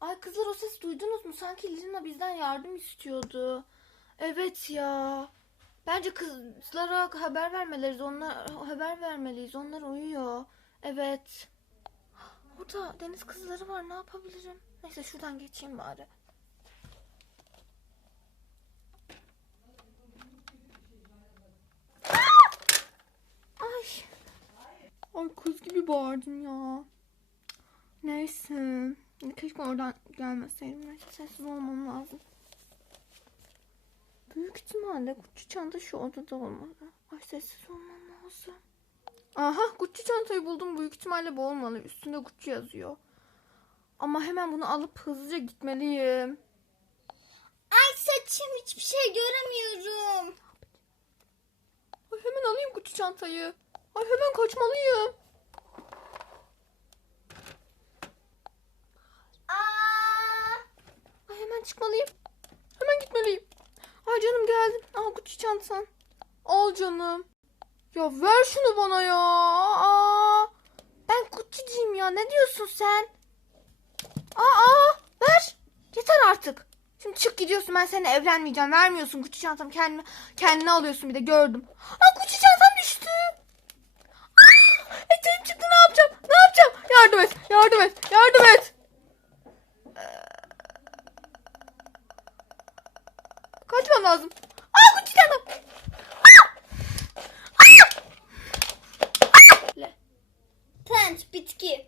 Ay kızlar o ses duydunuz mu? Sanki Lina bizden yardım istiyordu. Evet ya. Bence kızlara haber vermeliyiz. Onlar haber vermeliyiz. Onlar uyuyor. Evet. Orada deniz kızları var. Ne yapabilirim? Neyse şuradan geçeyim bari. Ay. Ay kız gibi bağırdım ya. Neyse. Keşke oradan gelmeseydim. Neyse sessiz olmam lazım. Büyük ihtimalle Gucci çanta şu odada olmalı. Ay sessiz olmam lazım. Aha Gucci çantayı buldum. Büyük ihtimalle bu olmalı. Üstünde Gucci yazıyor. Ama hemen bunu alıp hızlıca gitmeliyim. Ay saçım hiçbir şey göremiyorum. Ay hemen alayım Gucci çantayı. Ay hemen kaçmalıyım. Aa! Ay hemen çıkmalıyım. Hemen gitmeliyim. Ay canım geldin. Al Gucci çantan. Al canım. Ya ver şunu bana ya. Aa, ben Gucci'ciyim ya. Ne diyorsun sen? Aa, ver. Yeter artık. Şimdi çık gidiyorsun. Ben seninle evlenmeyeceğim. Vermiyorsun Gucci çantamı. Kendine, kendine alıyorsun bir de gördüm. Aa, Gucci çantam düştü. Aa, eteğim çıktı. Ne yapacağım? Ne yapacağım? Yardım et. Yardım et. Yardım et. Kaçmam lazım. Aa Gucci! Le. Tent bitki.